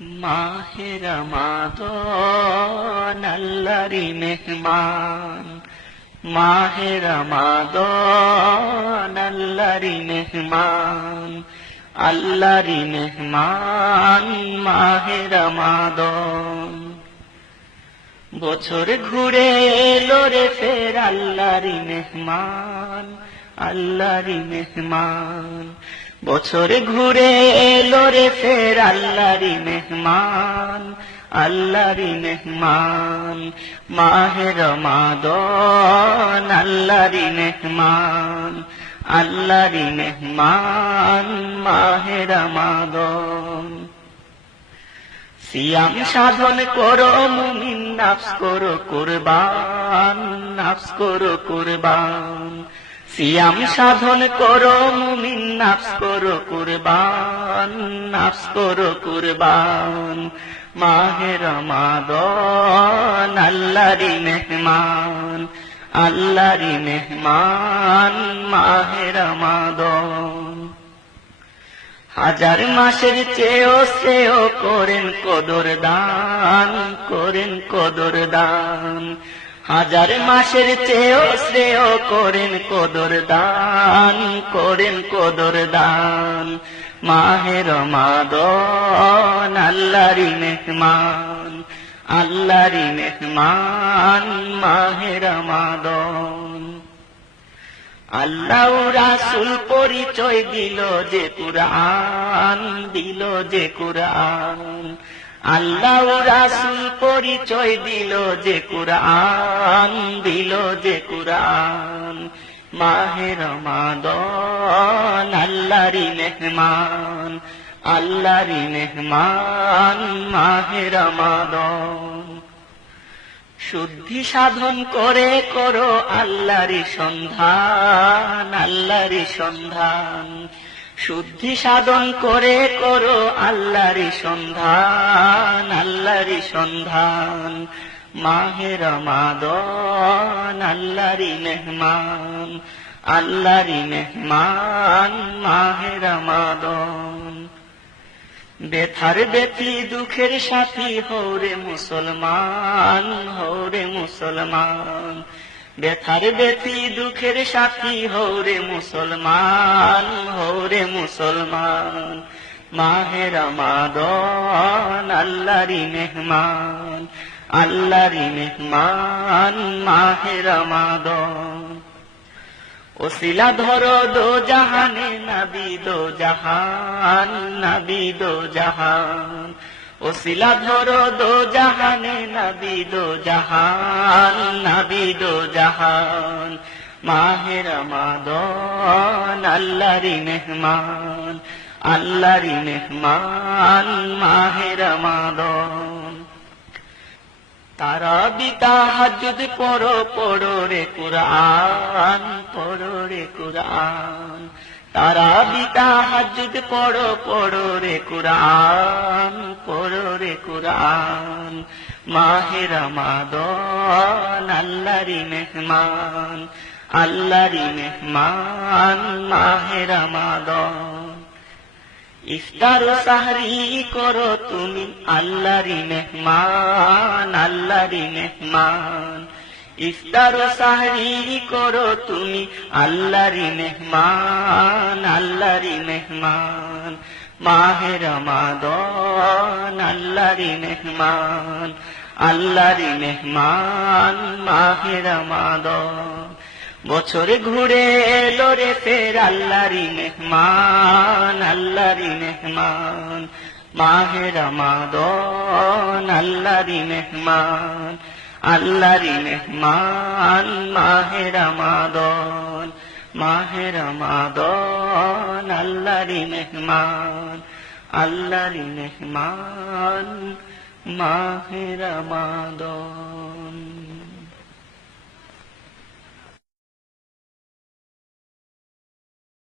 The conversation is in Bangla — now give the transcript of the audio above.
মাহে রমাদান আল্লাহরই মেহমান, মাহে রমাদান আল্লাহরই মেহমান, আল্লাহরই মেহমান মাহে রমাদান। বছর ঘুরে এলো রে ফের আল্লাহরই মেহমান, আল্লাহরই মেহমান। বছর ঘুরে এলো রে ফের আল্লাহরই মেহমান, আল্লাহরই মেহমান। মাহে রমাদান আল্লাহরই মেহমান, আল্লাহরই মেহমান মাহে রমাদান। সিয়াম সাধন করো মুমিন, নাফস করো কুরবান, নাফস করো কুরবান। সিয়াম সাধন করো মুমিন, নাফস করো কুরবান, নাফস করো কুরবান। মাহে রমাদান আল্লাহরই মেহমান, আল্লাহরই মেহমান মাহে রমাদান। হাজার মাসের চেয়েও শ্রেয় করেন কদর দান, করেন কদর দান। হাজার মাসের চেয়েও শ্রেয় করেন কদর দান, করেন কদর দান। মাহে রমাদান আল্লাহরই মেহমান, আল্লাহরই মেহমান মাহে রমাদান। আল্লাহ রাসূল পরিচয় দিল যে কুরআন, দিল যে কুরআন। আল্লাহ রাসূল পরিচয় দিল যে কুরআন, দিল যে কুরআন। মাহে রমাদান আল্লাহরই মেহমান, আল্লাহরই মেহমান মাহে রমাদান। শুদ্ধি সাধন করে করো আল্লাহরই সন্ধান, আল্লাহরই সন্ধান। শুদ্ধি সাধন করে করো আল্লাহরই সন্ধান, আল্লাহরই সন্ধান। মাহে রমাদান আল্লাহরই মেহমান, আল্লাহরই মেহমান মাহে রমাদান। বেথার বেথি দুঃখের সাথী হৌরে মুসলমান, হৌরে মুসলমান। বেথার বেথি দুঃখের সাথী হৌরে মুসলমান, হৌরে মুসলমান। মাহে রমাদান আল্লাহরই মেহমান, আল্লাহরই মেহমান মাহে রমাদান। ওসিলা ধরো দো জাহানে নবী দো জাহান, নবী দো জাহান। ওসিলা ধরো দো জাহানে নবী দো জাহান, নবী দো জাহান। মাহে রমাদান আল্লাহরই মেহমান, আল্লাহরই মেহমান মাহে রমাদান। তারাবি তাহাজ্জুদ পড়ো, পড়ো রে কুরআন, পড়ো রে কুরআন। তারাবি তাহাজ্জুদ পড়ো, পড়ো রে কুরআন, পড়ো রে কুরআন। মাহে রমাদান আল্লাহরই মেহমান, আল্লাহরই মেহমান মাহে রমাদান। ইফতার ও সাহরি করো তুমি আল্লাহরই মেহমান, আল্লাহরই মেহমান। ইফতার ও সাহরি করো তুমি আল্লাহরই মেহমান, আল্লাহরই মেহমান। মাহে রমাদান আল্লাহরই মেহমান, আল্লাহরই মেহমান মাহে রমাদান। বছরে ঘুরে এলো রে ফের আল্লাহরই মেহমান, আল্লাহরই মেহমান। মাহে রমাদান আল্লাহরই মেহমান, আল্লাহরই মেহমান মাহে রমাদান। মাহে রমাদান আল্লাহরই মেহমান, আল্লাহরই মেহমান মাহে রমাদান।